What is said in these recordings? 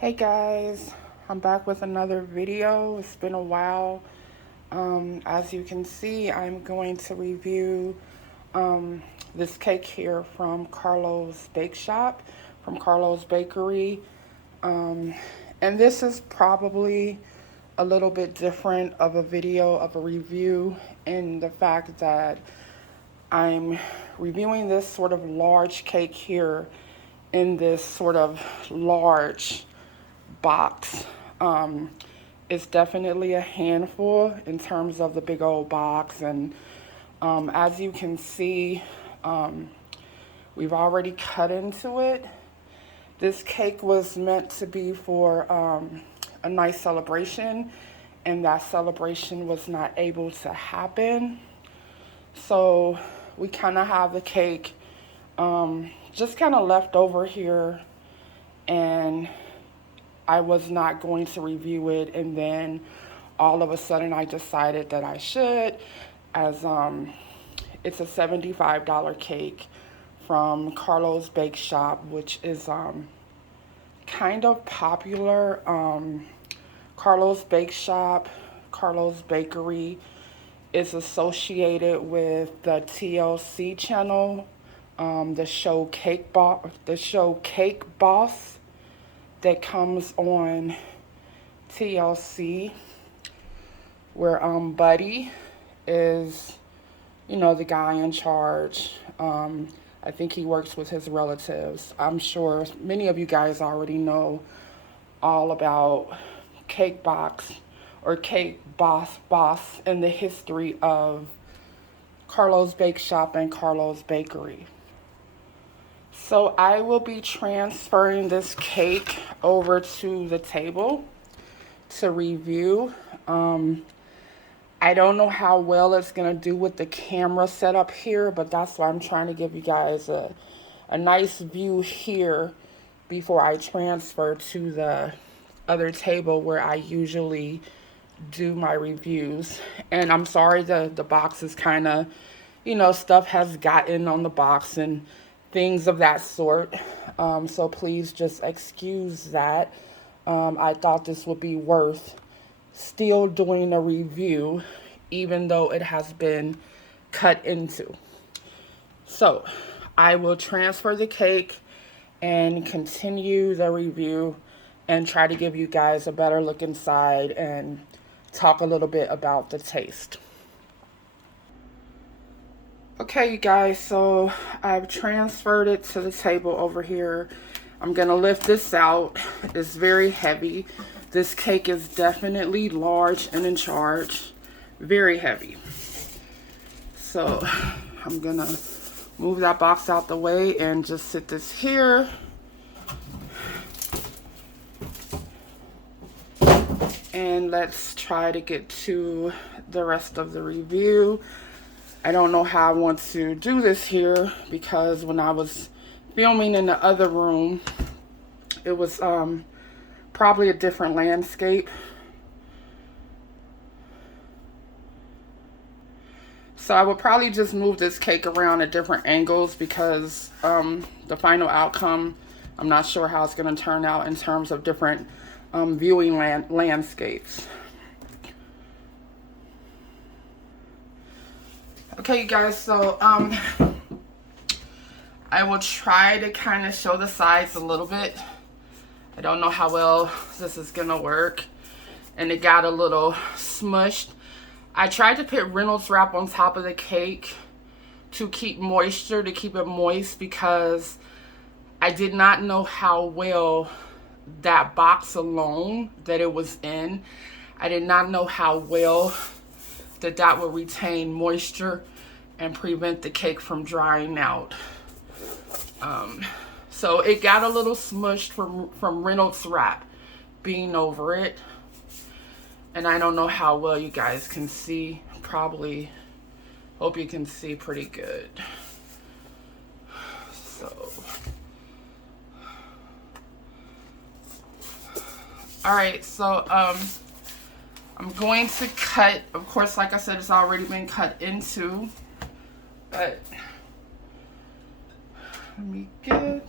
Hey guys, I'm back with another video. It's been a while. As you can see, I'm going to review this cake here from Carlo's Bake Shop, from Carlo's Bakery. Um, and this is probably a little bit different of a video, of a review, in the fact that I'm reviewing this sort of large cake here in this sort of large box. It's definitely a handful in terms of the big old box, and as you can see, we've already cut into it. This cake was meant to be for a nice celebration, and that celebration was not able to happen. So we kind of have the cake just kind of left over here, and I was not going to review it, and then all of a sudden I decided that I should, as it's a $75 cake from Carlo's Bake Shop, which is kind of popular. Carlo's Bake Shop, Carlo's Bakery is associated with the TLC channel, the show Cake Boss that comes on TLC, where Buddy is, the guy in charge. I think he works with his relatives. I'm sure many of you guys already know all about Cake Box or Cake Boss and the history of Carlo's Bake Shop and Carlo's Bakery. So I will be transferring this cake over to the table to review. I don't know how well it's going to do with the camera setup here, but that's why I'm trying to give you guys a nice view here before I transfer to the other table where I usually do my reviews. And I'm sorry the box is kind of, stuff has gotten on the box and things of that sort. So please just excuse that. I thought this would be worth still doing a review, even though it has been cut into. So I will transfer the cake and continue the review and try to give you guys a better look inside and talk a little bit about the taste. Okay, you guys, so I've transferred it to the table over here. I'm gonna lift this out. It's very heavy. This cake is definitely large and in charge. Very heavy. So I'm gonna move that box out the way and just sit this here. And let's try to get to the rest of the review. I don't know how I want to do this here because when I was filming in the other room, it was probably a different landscape. So I would probably just move this cake around at different angles because the final outcome, I'm not sure how it's going to turn out in terms of different viewing landscapes. Okay, you guys, so I will try to kind of show the sides a little bit. I don't know how well this is gonna work, and it got a little smushed. I tried to put Reynolds wrap on top of the cake to keep moisture, to keep it moist, because I did not know how well that box alone that it was in, I did not know how well that would retain moisture and prevent the cake from drying out. So it got a little smushed from Reynolds wrap being over it. And I don't know how well you guys can see. Probably, hope you can see pretty good. So, alright, so I'm going to cut, of course, like I said, it's already been cut into, but let me get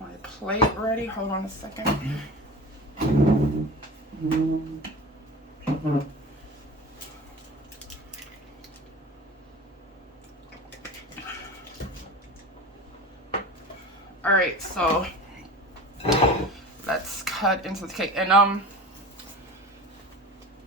my plate ready. Hold on a second. All right, so let's cut into the cake. And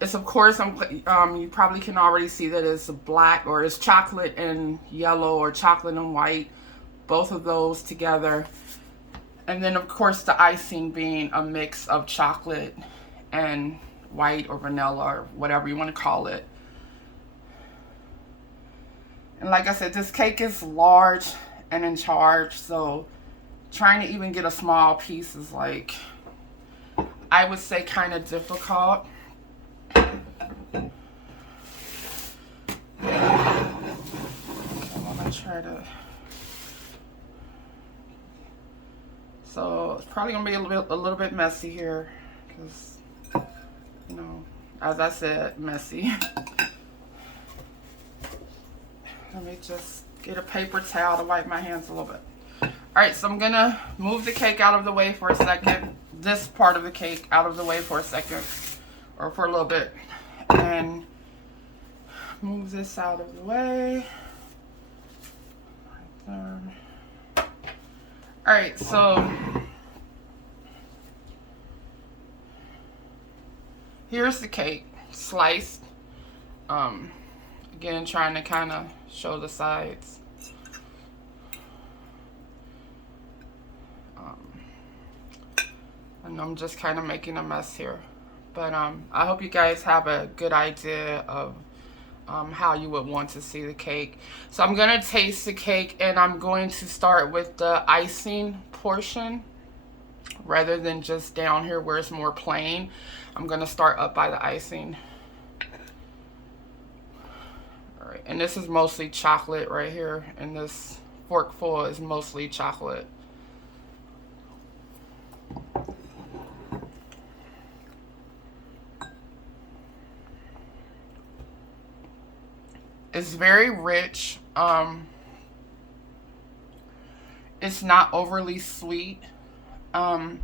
it's, of course, you probably can already see that it's black, or it's chocolate and yellow, or chocolate and white, both of those together. And then, of course, the icing being a mix of chocolate and white or vanilla or whatever you want to call it. And like I said, this cake is large and in charge, so trying to even get a small piece is, like, I would say, kind of difficult. I'm gonna try to. So it's probably gonna be a little bit messy here, because, you know, as I said, messy. Let me just get a paper towel to wipe my hands a little bit. All right, so I'm gonna move the cake out of the way for a second. This part of the cake out of the way for a second, or for a little bit, and move this out of the way. Right there. All right, so here's the cake sliced. Again, trying to kind of show the sides. And I'm just kind of making a mess here, but I hope you guys have a good idea of how you would want to see the cake. So I'm gonna taste the cake, and I'm going to start with the icing portion rather than just down here where it's more plain. I'm gonna start up by the icing. All right, and this is mostly chocolate right here, and this forkful is mostly chocolate. It's very rich. It's not overly sweet. I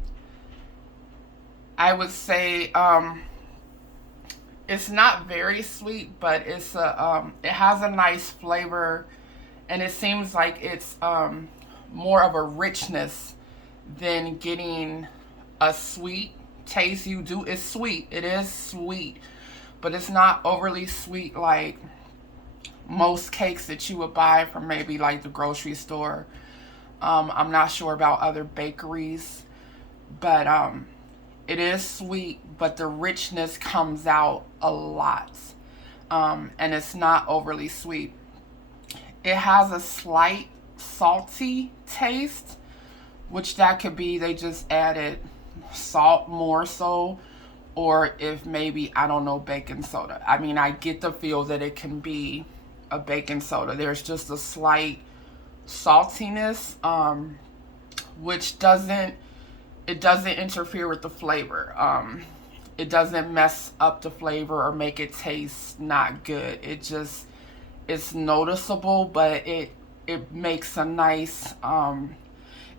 would say it's not very sweet, but it's it has a nice flavor, and it seems like it's more of a richness than getting a sweet taste. It's sweet. It is sweet, but it's not overly sweet like most cakes that you would buy from maybe like the grocery store. I'm not sure about other bakeries, but it is sweet, but the richness comes out a lot, and it's not overly sweet. It has a slight salty taste, which that could be they just added salt more so, or if maybe, I don't know, baking soda. I mean, I get the feel that it can be a baking soda. There's just a slight saltiness, which doesn't interfere with the flavor. It doesn't mess up the flavor or make it taste not good. It's noticeable, but it makes a nice,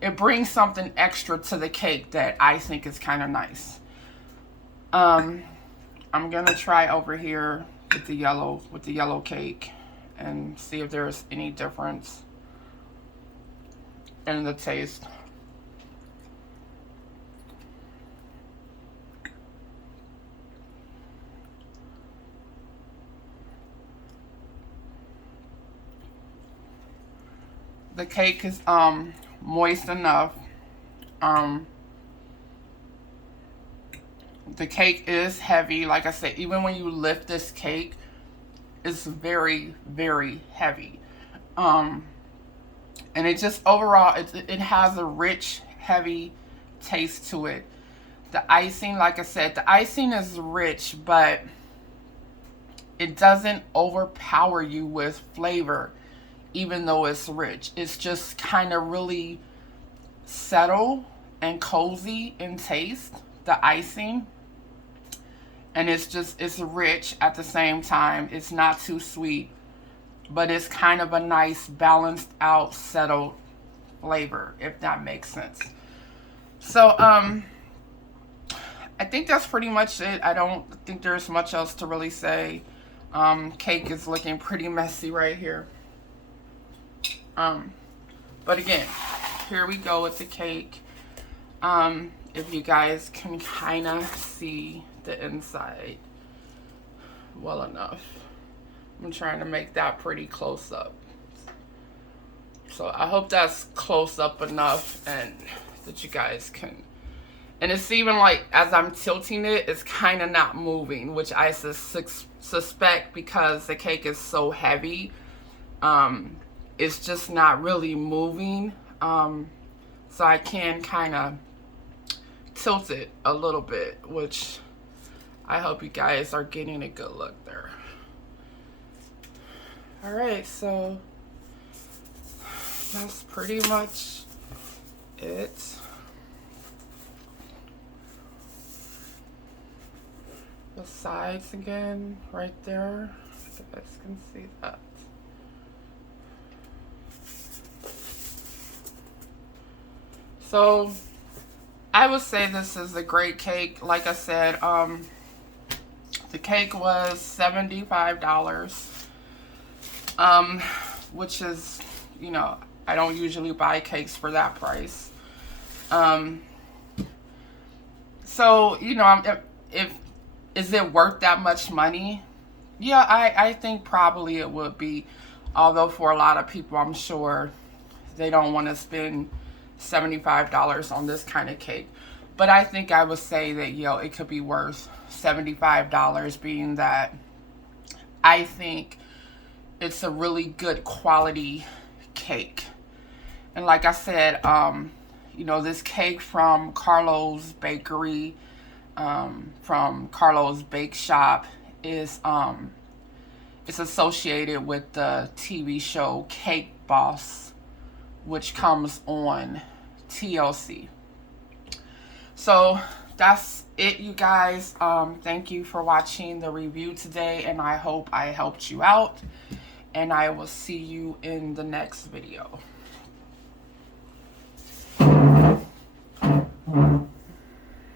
it brings something extra to the cake that I think is kind of nice. I'm gonna try over here with the yellow cake and see if there's any difference in the taste. The cake is moist enough. The cake is heavy. Like I said, even when you lift this cake, it's very, very heavy. And it just overall, it has a rich, heavy taste to it. The icing, like I said, the icing is rich, but it doesn't overpower you with flavor, even though it's rich. It's just kind of really settled and cozy in taste, the icing. And it's rich at the same time. It's not too sweet, but it's kind of a nice, balanced out, settled flavor, if that makes sense. So, I think that's pretty much it. I don't think there's much else to really say. Cake is looking pretty messy right here. But again, here we go with the cake. If you guys can kind of see the inside well enough. I'm trying to make that pretty close up. So I hope that's close up enough and that you guys can. And it's even like, as I'm tilting it, it's kind of not moving, which I suspect because the cake is so heavy. It's just not really moving. So I can kind of tilt it a little bit, which I hope you guys are getting a good look there. All right, so that's pretty much it. The sides again, right there. You guys can see that. So I would say this is a great cake. Like I said, the cake was $75. Which is, you know, I don't usually buy cakes for that price. So, you know, if is it worth that much money? Yeah, I think probably it would be. Although for a lot of people, I'm sure they don't want to spend $75 on this kind of cake. But I think I would say that, yo, it could be worth $75, being that I think it's a really good quality cake. And like I said, you know, this cake from Carlo's bakery, from Carlo's bake shop, is it's associated with the TV show Cake Boss, which comes on TLC. So that's it, you guys. Thank you for watching the review today, and I hope I helped you out. And I will see you in the next video.